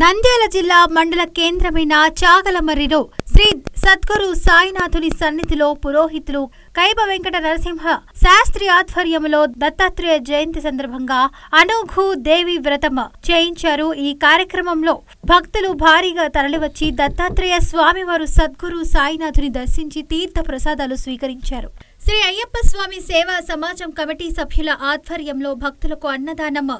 నంద్యాల జిల్లా మండల కేంద్రమైన చాగలమర్రిలో శ్రీ సద్గురు సాయినాథుని సన్నిధిలో పురోహితులు కైబ వెంకట నరసింహ శాస్త్రి ఆధ్వర్యంలో దత్తాత్రేయ జయంతి సందర్భంగా అనూఘు దేవి వ్రతం చేయించారు. ఈ కార్యక్రమంలో భక్తులు భారీగా తరలివచ్చి దత్తాత్రేయ స్వామివారు సద్గురు సాయినాథుని దర్శించి తీర్థ ప్రసాదాలు స్వీకరించారు. శ్రీ అయ్యప్ప స్వామి సేవా సమాజం కమిటీ సభ్యుల ఆధ్వర్యంలో భక్తులకు అన్నదానం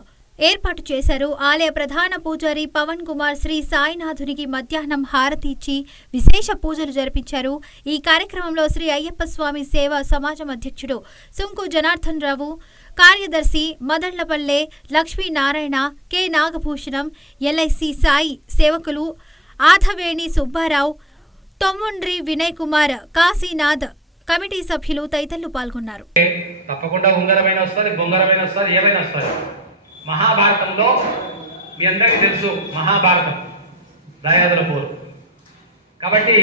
ఏర్పాటు చేశారు. ఆలయ ప్రధాన పూజారి పవన్ కుమార్ శ్రీ సాయినాథునికి మధ్యాహ్నం హారతి ఇచ్చి విశేష పూజలు జరిపించారు. ఈ కార్యక్రమంలో శ్రీ అయ్యప్ప స్వామి సేవా సమాజం అధ్యక్షుడు సుంకు జనార్దన్ రావు, కార్యదర్శి మదళ్లపల్లె లక్ష్మీనారాయణ, కె నాగభూషణం, ఎల్ఐసి సాయి సేవకులు ఆధవేణి సుబ్బారావు, తొమ్ముండ్రి వినయ్ కుమార్, కాశీనాథ్ కమిటీ సభ్యులు తదితరులు పాల్గొన్నారు. తప్పకుండా ఉంగరమైన వస్తుంది, బొంగరమైన వస్తుంది, ఏమైనా వస్తుంది. మహాభారతంలో మీ అందరికీ తెలుసు, మహాభారతం దయాదుల పోరు. కాబట్టి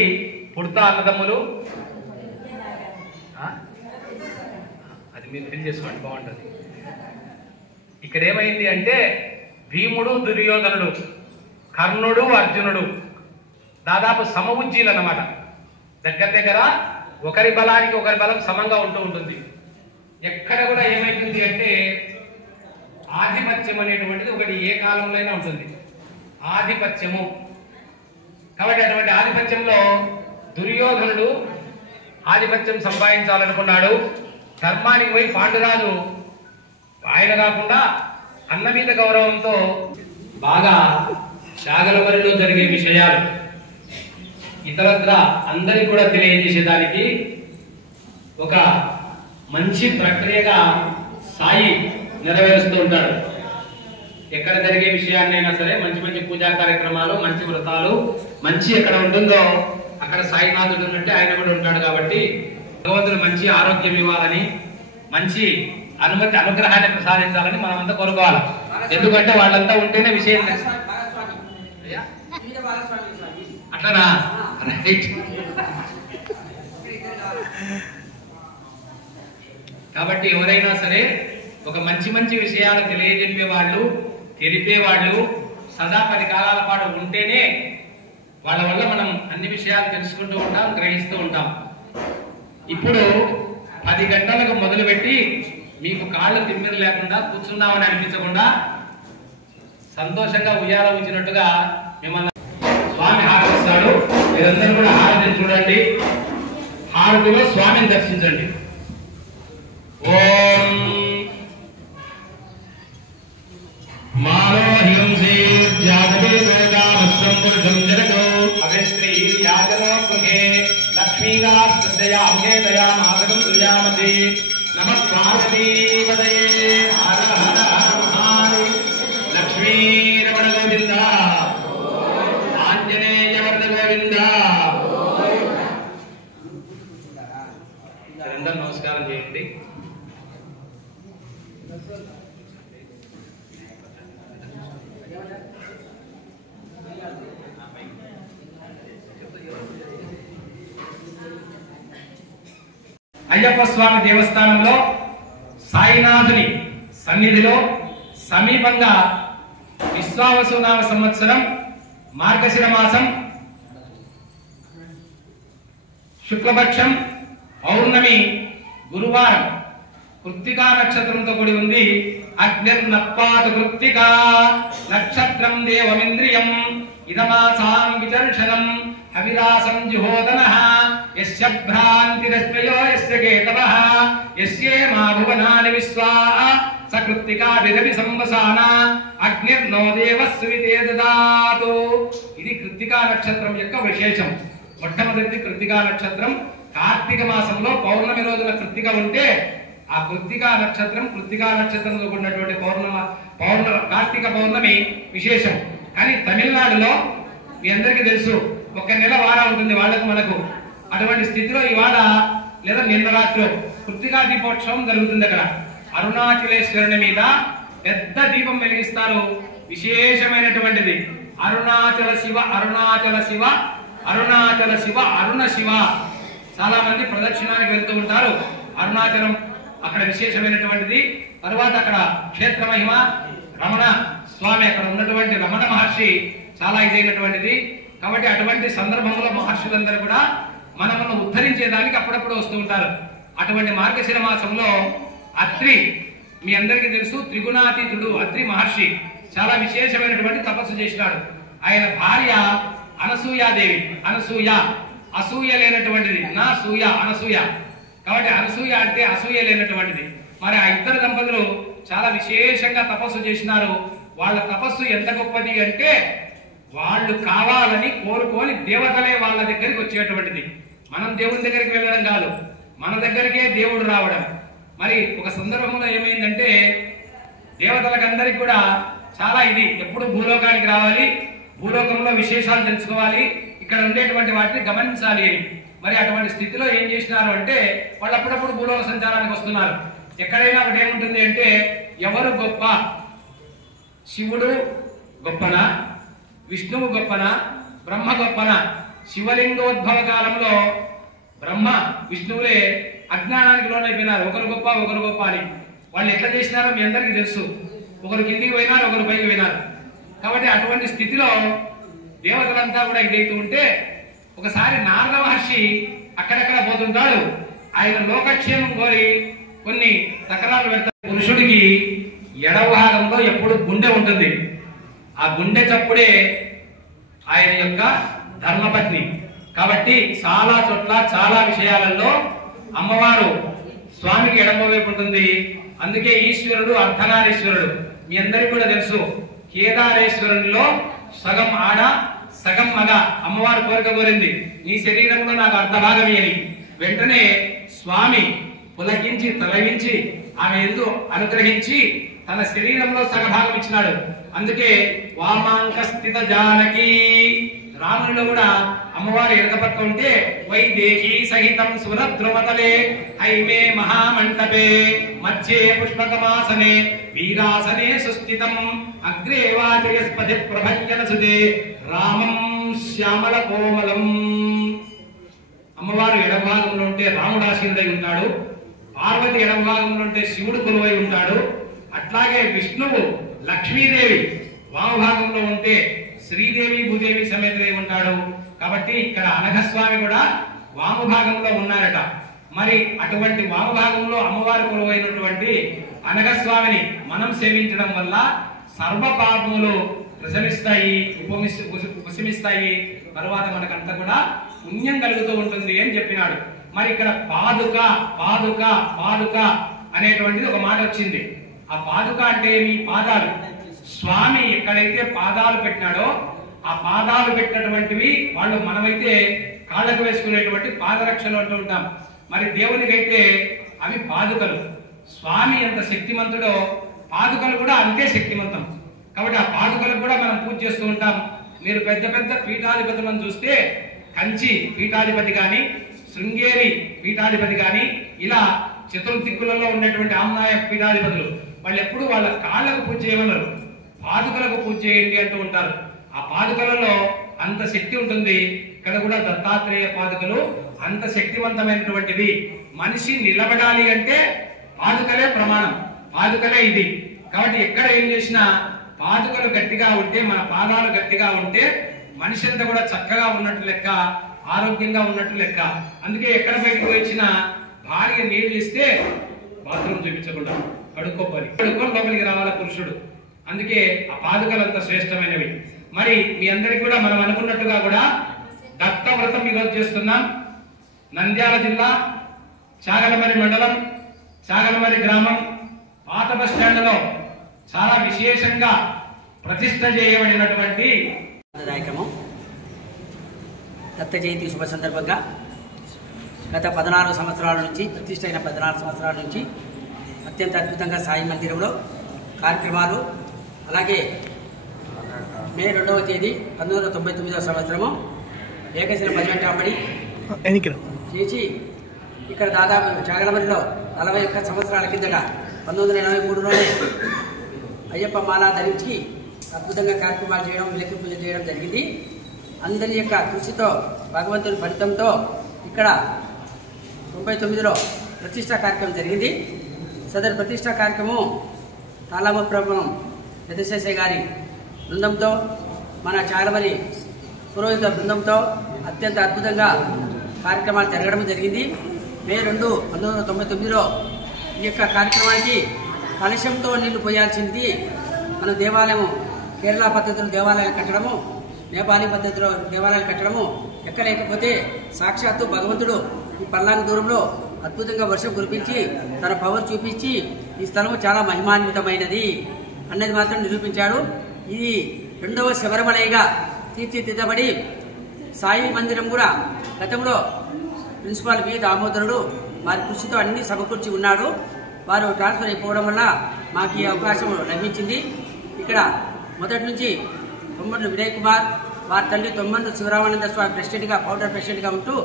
పుడతా అన్నదమ్ములు అది మీరు ఫిల్ చేసుకోండి, బాగుంటుంది. ఇక్కడ ఏమైంది అంటే భీముడు, దుర్యోధనుడు, కర్ణుడు, అర్జునుడు దాదాపు సమఉజ్జీలు అన్నమాట. దగ్గర ఒకరి బలానికి ఒకరి బలం సమంగా ఉంటుంది. ఎక్కడ కూడా ఏమైతుంది అంటే ఆధిపత్యం అనేటువంటిది ఒకటి ఏ కాలంలో అయినా ఉంటుంది, ఆధిపత్యము. కాబట్టి అటువంటి ఆధిపత్యంలో దుర్యోధనుడు ఆధిపత్యం సంపాదించాలనుకున్నాడు. ధర్మానికి పోయి పాండురాజు ఆయన కాకుండా అన్న మీద గౌరవంతో బాగా చాగలమరిలో జరిగే విషయాలు ఇతరత్ర అందరికీ కూడా తెలియజేసేదానికి ఒక మంచి ప్రక్రియగా సాయి నెరవేరుస్తూ ఉంటాడు. ఎక్కడ జరిగే విషయాన్నైనా సరే మంచి పూజా కార్యక్రమాలు, మంచి వ్రతాలు, మంచి ఎక్కడ ఉంటుందో అక్కడ సాయినాథుడు ఉన్నట్టే ఆయన కూడా ఉంటాడు. కాబట్టి భగవంతుడు మంచి ఆరోగ్యం ఇవ్వాలని, మంచి అనుగ్రహాన్ని ప్రసాదించాలని మనమంతా కోరుకోవాలి. ఎందుకంటే వాళ్ళంతా ఉంటేనే విషయం. అట్లనా? రైట్. కాబట్టి ఎవరైనా సరే ఒక మంచి విషయాలు తెలియజెప్పేవాళ్ళు, తెలిపేవాళ్ళు సదా 10 కాలాల పాటు ఉంటేనే వాళ్ళ వల్ల మనం అన్ని విషయాలు తెలుసుకుంటూ ఉంటాం, గ్రహిస్తూ ఉంటాం. ఇప్పుడు 10 గంటలకు మొదలుపెట్టి మీకు కాళ్ళు తిమ్మిరి లేకుండా కూర్చున్నామని అనిపించకుండా సంతోషంగా ఉయ్యాల ఉంచినట్టుగా మిమ్మల్ని స్వామి హారతిస్తాడు. మీరందరూ కూడా హారతిని చూడండి, హారతిలో స్వామిని దర్శించండి. ఓం లక్ష్మీరమణ గోవింద, ఆంజనేయ వర్ధ గోవింద. అందరూ నమస్కారం చేయండి. అయ్యప్ప స్వామి దేవస్థానంలో సాయినాథుని సన్నిధిలో సమీపంగా విశ్వావసునామ సంవత్సరం మార్గశిర మాసం శుక్లపక్షం పౌర్ణమి గురువారం కృత్తికా నక్షత్రంతో కూడి ఉంది. అగ్నిర్నప్పాతు కృత్తికా నక్షత్రం దేవమింద్రియం ఇదమాసాం విచర్షణం హవిరాసం జుహోదనః యస్య భ్రాంతిరస్మయో యస్య కేతవః యస్యే మా భువనాని విశ్వాః స కృత్తికా విరవి సంవసాన అగ్నిర్నో దేవస్సువితే దదాతు. ఇది కృత్తికా నక్షత్రం యొక్క విశేషం. మొట్టమొదటిది కృత్తికా నక్షత్రం. కార్తీక మాసంలో పౌర్ణమి రోజున కృత్తిక ఉంటే ఆ కృత్తికా నక్షత్రంలో ఉన్నటువంటి కార్తీక పౌర్ణమి విశేషం. కానీ తమిళనాడులో మీ అందరికీ తెలుసు, 1 నెల వారా ఉంటుంది వాళ్ళకు మనకు. అటువంటి స్థితిలో ఇవాళ లేదా నిన్న రాత్రి కృత్తికా దీపోత్సవం జరుగుతుంది. అక్కడ అరుణాచలేశ్వరుని మీద పెద్ద దీపం వెలిగిస్తారు. విశేషమైనటువంటిది అరుణాచల శివ అరుణాచల శివ అరుణాచల శివ అరుణ శివ. చాలా మంది ప్రదక్షిణానికి వెళ్తూ ఉంటారు. అరుణాచలం అక్కడ విశేషమైనటువంటిది. తర్వాత అక్కడ క్షేత్ర మహిమ రమణ స్వామి, అక్కడ ఉన్నటువంటి రమణ మహర్షి చాలా ఇదైనటువంటిది. కాబట్టి అటువంటి సందర్భంలో మహర్షులందరూ కూడా మనల్ని ఉద్ధరించేదానికి అప్పుడప్పుడు వస్తూ ఉంటారు. అటువంటి మార్గశిర మాసంలో అత్రి, మీ అందరికీ తెలుసు, త్రిగుణాతీతుడు అత్రి మహర్షి చాలా విశేషమైనటువంటి తపస్సు చేసినాడు. ఆయన భార్య అనసూయాదేవి. అనసూయ, అసూయ లేనటువంటిది, నా సూయ అనసూయ. కాబట్టి అనసూయ అంటే అసూయ లేనటువంటిది. మరి ఆ ఇద్దరు దంపతులు చాలా విశేషంగా తపస్సు చేసినారు. వాళ్ళ తపస్సు ఎంత గొప్పది అంటే వాళ్ళు కావాలని కోరుకొని దేవతలే వాళ్ళ దగ్గరికి వచ్చేటువంటిది. మనం దేవుని దగ్గరికి వెళ్ళడం కాదు, మన దగ్గరికే దేవుడు రావడం. మరి ఒక సందర్భంలో ఏమైందంటే దేవతలకందరికి కూడా చాలా ఇది, ఎప్పుడు భూలోకానికి రావాలి, భూలోకంలో విశేషాలు తెలుసుకోవాలి, ఇక్కడ ఉండేటువంటి వాటిని గమనించాలి అని. మరి అటువంటి స్థితిలో ఏం చేసినారు అంటే వాళ్ళు అప్పుడప్పుడు భూలోక సంచారానికి వస్తున్నారు. ఎక్కడైనా ఒకటి ఏముంటుంది అంటే ఎవరు గొప్ప, శివుడు గొప్పనా, విష్ణువు గొప్పనా, బ్రహ్మ గొప్పనా? శివలింగోద్భవ కాలంలో బ్రహ్మ విష్ణువులే అజ్ఞానానికి లోనైపోయినారు. ఒకరు గొప్ప ఒకరు గొప్ప అని. వాళ్ళు ఎట్లా చేసినారో మీ అందరికీ తెలుసు. ఒకరు కిందికి పోయినారు, ఒకరు పైకి పోయినారు. కాబట్టి అటువంటి స్థితిలో దేవతలంతా కూడా ఇదైతూ ఉంటే ఒకసారి నారద మహర్షి అక్కడక్కడ పోతుంటాడు. ఆయన లోకక్షేమం కోరి కొన్ని తకరాలు పెడతారు. పురుషుడికి ఎడవ భాగంలో ఎప్పుడు గుండె ఉంటుంది. ఆ గుండె చప్పుడే ఆయన యొక్క ధర్మపత్ని. కాబట్టి చాలా చోట్ల చాలా విషయాలలో అమ్మవారు స్వామికి ఎడమ వైపు ఉంటుంది. అందుకే ఈశ్వరుడు అర్ధనారీశ్వరుడు. మీ అందరికీ కూడా తెలుసు, కేదారేశ్వరునిలో సగం ఆడ సగం మగ. అమ్మవారు కోరిక కోరింది, నీ శరీరంలో నాకు అర్ధభాగం అని. వెంటనే స్వామి పులకించి తలవించి ఆమె ఎందు అనుగ్రహించి తన శరీరంలో సగభాగం ఇచ్చినాడు. అందుకే వామాంక స్థిత జానకి, రామునిలో కూడా అమ్మవారు ఎడకపక్క ఉంటే వైదేహి సహితం సురద్రుమతలే హైమే మహామంటపే మధ్యే పుష్పకమాసనే వీరాసనే సుస్థితం అగ్రే వాచయస్పతి ప్రభంజన సుదే రామం శ్యామల కోమలం. అమ్మవారు ఎడభాగంలో ఉంటే రాముడు ఆశీనుడై ఉంటాడు, పార్వతి ఎడభాగంలో ఉంటే శివుడు కొలువై ఉంటాడు. అట్లాగే విష్ణువు లక్ష్మీదేవి వామభాగంలో ఉంటే శ్రీదేవి భూదేవి సమేతమై ఉంటాడు. కాబట్టి ఇక్కడ అనఘస్వామి కూడా వామభాగంలో ఉన్నారట. మరి అటువంటి వామభాగంలో అమ్మవారి కొలువైనటువంటి అనఘస్వామిని మనం సేవించడం వల్ల సర్వ పాపములు ప్రశమిస్తాయి, ఉపశమిస్తాయి. తరువాత మనకంతా కూడా పుణ్యం కలుగుతూ ఉంటుంది అని చెప్పినాడు. మరి ఇక్కడ పాదుక పాదుక పాదుక అనేటువంటిది ఒక మాట వచ్చింది. ఆ పాదుక అంటే మీ పాదాలు. స్వామి ఎక్కడైతే పాదాలు పెట్టినాడో ఆ పాదాలు పెట్టినటువంటివి వాళ్ళు మనమైతే కాళ్ళకు వేసుకునేటువంటి పాదరక్షలు అంటూ ఉంటాం. మరి దేవునికైతే అవి పాదుకలు. స్వామి ఎంత శక్తిమంతుడో పాదుకలు కూడా అంతే శక్తిమంతం. కాబట్టి ఆ పాదుకలకు కూడా మనం పూజ చేస్తూ ఉంటాం. మీరు పెద్ద పెద్ద పీఠాధిపతులను చూస్తే కంచి పీఠాధిపతి కానీ, శృంగేరి పీఠాధిపతి కానీ, ఇలా చతుర్దిక్కులలో ఉన్నటువంటి ఆమ్నాయ పీఠాధిపతులు వాళ్ళు ఎప్పుడు వాళ్ళ కాళ్ళకు పూజ చేయమన్నారు, పాదుకలకు పూజ చేయండి అంటూ ఉంటారు. ఆ పాదుకలలో అంత శక్తి ఉంటుంది. ఇక్కడ కూడా దత్తాత్రేయ పాదుకలు అంత శక్తివంతమైనటువంటివి. మనిషి నిలబడాలి అంటే పాదుకలే ప్రమాణం, పాదుకలే ఇది. కాబట్టి ఎక్కడ ఏం చేసినా పాదుకలు గట్టిగా ఉంటే, మన పాదాలు గట్టిగా ఉంటే మనిషి అంతా కూడా చక్కగా ఉన్నట్టు లెక్క, ఆరోగ్యంగా ఉన్నట్టు లెక్క. అందుకే ఎక్కడ బయటకు వచ్చినా భార్య నీళ్లు ఇస్తే బాత్రూమ్ చూపించకుండా కడుక్కొని లోపలికి రావాల పురుషుడు. అందుకే ఆ పాదుకలు అంత శ్రేష్టమైనవి. మరి మీ అందరికి కూడా మనం అనుకున్నట్టుగా కూడా దత్త వ్రతం ఈరోజు చేస్తున్నాం. నంద్యాల జిల్లా చాగలమరి మండలం, చాగలమరి గ్రామం, పాత బస్ స్టాండ్ లో చాలా విశేషంగా ప్రతిష్ట చేయబడినటువంటి దత్త జయంతి శుభ సందర్భంగా గత 14 సంవత్సరాల నుంచి, ప్రతిష్ట అయిన 14 సంవత్సరాల నుంచి అత్యంత అద్భుతంగా సాయి మందిరంలో కార్యక్రమాలు, అలాగే మే 2వ తేదీ 1999వ సంవత్సరము ఏకశిల భజంటాంబడి చేసి ఇక్కడ దాదాపు చాగలమరిలో 41 సంవత్సరాల కిందట 1983లోనే అయ్యప్ప మాల ధరించి అద్భుతంగా కార్యక్రమాలు చేయడం, విలకి పూజ చేయడం జరిగింది. అందరి యొక్క కృషితో, భగవంతుని ఫలితంతో ఇక్కడ 99లో ప్రతిష్టా కార్యక్రమం జరిగింది. సదరు ప్రతిష్టా కార్యక్రమం తాళామ ప్రభుత్వం పెద్దశేషయ్య గారి బృందంతో మన చాగలమరి పురోహిత బృందంతో అత్యంత అద్భుతంగా కార్యక్రమాలు జరగడం జరిగింది. మే 2, 1999లో ఈ యొక్క కార్యక్రమానికి కలశంతో నీళ్లు పోయాల్సింది. మన దేవాలయము కేరళ పద్ధతిలో దేవాలయాలు కట్టడము, నేపాలీ పద్ధతిలో దేవాలయాలు కట్టడము ఎక్కలేకపోతే సాక్షాత్తు భగవంతుడు ఈ పల్లాంగ్ దూరంలో అద్భుతంగా వర్షం కురిపించి తన పవర్ చూపించి ఈ స్థలము చాలా మహిమాన్వితమైనది అన్నది మాత్రం నిరూపించాడు. ఇది 2వ శబరిమలైగా తీర్చిదిద్దబడి సాయి మందిరం కూడా గతంలో ప్రిన్సిపాల్ వి దామోదరుడు వారి కృషితో అన్ని సమకూర్చి ఉన్నాడు. వారు ట్రాన్స్ఫర్ అయిపోవడం వల్ల మాకు ఈ అవకాశం లభించింది. ఇక్కడ మొదటి నుంచి తొమ్మండ్రు వినయ్ కుమార్, వారి తండ్రి తొమ్మండ్రు శివరామానంద స్వామి ప్రెసిడెంట్గా, ఫౌండర్ ప్రెసిడెంట్గా ఉంటూ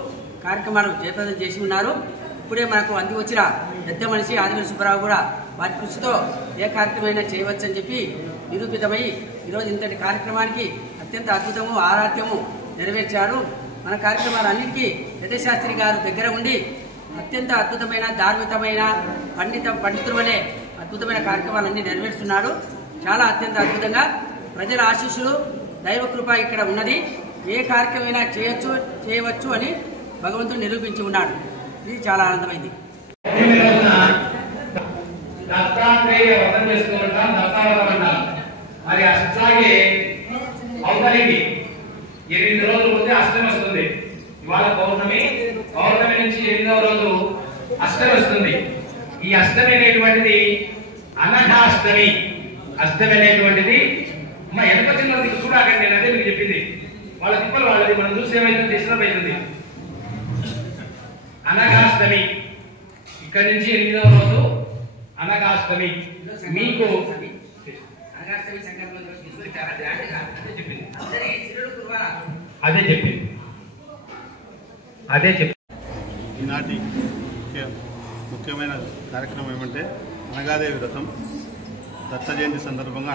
కార్యక్రమాలు జయప్రదం చేసి ఉన్నారు. ఇప్పుడే మనకు అంది వచ్చిన పెద్ద మనిషి ఆదివేలు సుబ్బారావు కూడా వారి కృషితో ఏ కార్యక్రమైనా చేయవచ్చని చెప్పి నిరూపితమై ఈరోజు ఇంతటి కార్యక్రమానికి అత్యంత అద్భుతము, ఆరాధ్యము నెరవేర్చారు. మన కార్యక్రమాలన్నింటికీ యథశాస్త్రి గారు దగ్గర ఉండి అత్యంత అద్భుతమైన, ధార్మికమైన, పండితుల వలె అద్భుతమైన కార్యక్రమాలన్నీ నెరవేరుస్తున్నాడు. చాలా అత్యంత అద్భుతంగా ప్రజల ఆశీస్సులు, దైవ కృప ఇక్కడ ఉన్నది. ఏ కార్యక్రమైనా చేయవచ్చు అని భగవంతుడు నిరూపించి ఉన్నాడు. ఇది చాలా ఆనందమైంది. దత్తాత్రేయ వ్రతం చేస్తూ ఉంటాం, దత్తావతం అంటాం. మరి అట్లాగే అవతలికి 8 రోజులు పోతే అష్టమి వస్తుంది. ఇవాళ పౌర్ణమి నుంచి 8వ రోజు అష్టమి వస్తుంది. ఈ అష్టమి అనేటువంటిది అనఘాష్టమి. అష్టమి అనేటువంటిది మా ఎంత చిన్న దిక్కు చూడాకండి, నేను అదే మీకు చెప్పింది. వాళ్ళ తిప్పలు వాళ్ళది, మనం చూసేమైతే డిస్టర్బ్ అవుతుంది. అనఘాష్టమి ఇక్కడి నుంచి 8వ రోజు అనఘాష్టమి. మీకు అదే చెప్పింది. ఈనాటి ముఖ్యమైన కార్యక్రమం ఏమంటే అనగాదేవి వ్రతం. దత్త జయంతి సందర్భంగా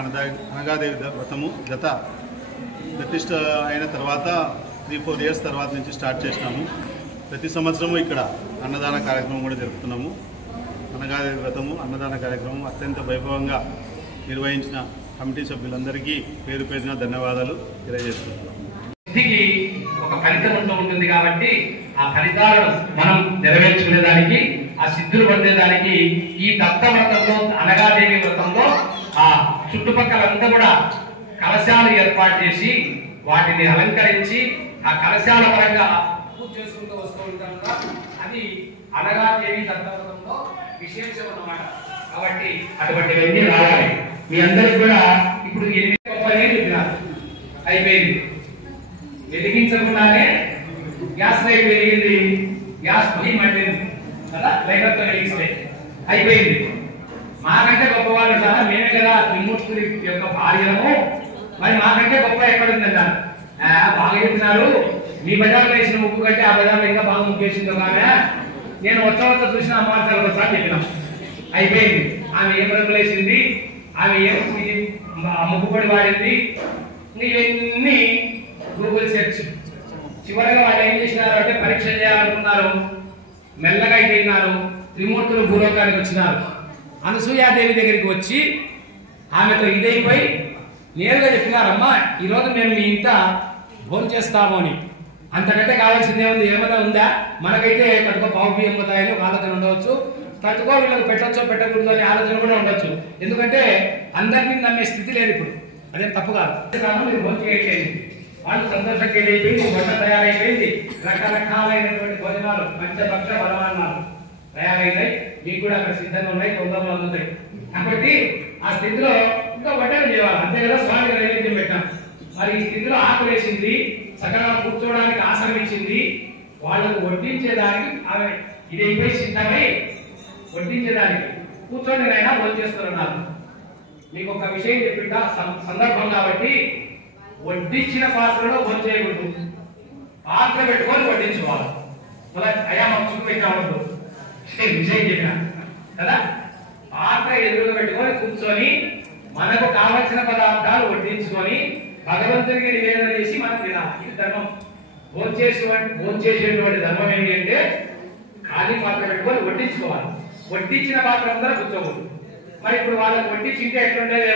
అనగాదేవి వ్రతము గత ప్రతిష్ట అయిన తర్వాత 3-4 ఇయర్స్ తర్వాత నుంచి స్టార్ట్ చేసినాము. ప్రతి సంవత్సరము ఇక్కడ అన్నదాన కార్యక్రమం కూడా జరుపుతున్నాము. అనగాదేవి వ్రతము, అన్నదాన కార్యక్రమం అత్యంత వైభవంగా నిర్వహించిన కమిటీ సభ్యులందరికీ పేరు పేరున ధన్యవాదాలు తెలియజేస్తున్నాం. సిద్ధికి ఒక ఫలితం ఉంటూ ఉంటుంది కాబట్టి ఆ ఫలితాలను మనం నెరవేర్చుకునేదానికి, ఆ సిద్ధులు పొందేదానికి ఈ దత్త వ్రతంలో, అనగాదేవి వ్రతంలో ఆ చుట్టుపక్కలంతా కూడా కలశాలు ఏర్పాటు చేసి వాటిని అలంకరించి ఆ కలశాల పరంగా పూజ చేసుకుంటూ వస్తూ ఉంటాం. అది అనగాదేవి దత్త వ్రతంలో విశేషం అన్నమాట. కాబట్టి అటువంటివన్నీ రావాలి. మీ అందరికి కూడా ఇప్పుడు 8 అయిపోయింది. వెలిగించకుండానే గ్యాస్ లైట్ వెలిగింది, గ్యాస్ పొయ్యి మండింది కదా, లైటర్తో వెలిగిస్తే అయిపోయింది. మాకంటే గొప్ప వాళ్ళు కదా, మేమే కదా త్రిమూర్తుడి యొక్క భార్యము, మరి మాకంటే గొప్ప ఎక్కడుందంటారు. బాగా చెప్తున్నారు, మీ బజార్లో వేసిన ముగ్గు కంటే ఆ బజార్లో ఇంకా బాగా ముగ్గు వేసిందో కానీ నేను వచ్చి చూసిన అమ్మవారి ఒకసారి చెప్పినాం. అయిపోయింది. ఆమె ఏ రంగులు వేసింది, ఆమె ఏ ముగ్గుపడి వాడింది, ఇవన్నీ గూగుల్ సెర్చ్. చివరిగా వాళ్ళు ఏం చేసినారు అంటే పరీక్ష చేయాలనుకున్నారు. మెల్లగా అయిపోయినారు. త్రిమూర్తులు భూలోకానికి వచ్చినారు. అనసూయాదేవి దగ్గరికి వచ్చి ఆమెతో ఇదైపోయి నేరుగా చెప్పినారమ్మా, ఈరోజు మేము మీ ఇంట భోజనం చేస్తాము అని. అంతకంటే కావాల్సిందే ఉంది, ఏమైనా ఉందా? మనకైతే కట్టుకో పావు బియ్యం పోతాయని ఒక ఆలోచన ఉండవచ్చు, కట్టుకో వీళ్ళకి పెట్టచ్చో పెట్టకూడదు అనే ఆలోచన కూడా ఉండొచ్చు. ఎందుకంటే అందరినీ నమ్మే స్థితి లేదు ఇప్పుడు. అదే తప్పు కాదు. మీరు భోజనం చేయట్లేదు, వాళ్ళు సంతోషంగా అయిపోయింది, వంట తయారైపోయింది, రకరకాలైనటువంటి భోజనాలు, పంచభక్ష బలవన్నాలు తయారైనాయి. మీకు కూడా అక్కడ సిద్ధంగా ఉన్నాయి, తొందరలో అందుతాయి. కాబట్టి ఆ స్థితిలో ఇంకా వంటలు చేయాలి, అంతే కదా. స్వామికి నైవేద్యం పెట్టాం. మరి ఈ స్థితిలో ఆకు వేసింది, సకాలంలో కూర్చోవడానికి ఆసనం ఇచ్చింది, వాళ్ళకు వడ్డించేదానికి ఆమె ఇదైపోయి సిద్ధమై వడ్డించేదానికి కూర్చొని అయినా భోజనం చేస్తున్నారు. మీకు ఒక విషయం చెప్పిందా సందర్భం కాబట్టి, వడ్డించిన పాత్రలో భోజనం చేయకూడదు, పాత్ర పెట్టుకొని వడ్డించుకోవాలి. అలా అయా మక్షుకు పెట్టావద్దు విషయం చెప్పిన కదా. పాత్ర ఎదురుగా పెట్టుకొని కూర్చొని మనకు కావలసిన పదార్థాలు వడ్డించుకొని భగవంతునికి నివేదన చేసి మనం తినాలి. ఇది ధర్మం. భోంచేసేటువంటి ధర్మం ఏంటి అంటే ఖాళీ పాత్ర పెట్టుకొని వడ్డించుకోవాలి. వడ్డించిన పాత్ర అందరూ కూర్చోకూడదు. మరి ఇప్పుడు వాళ్ళకి వడ్డించింటే ఎట్లుండేది?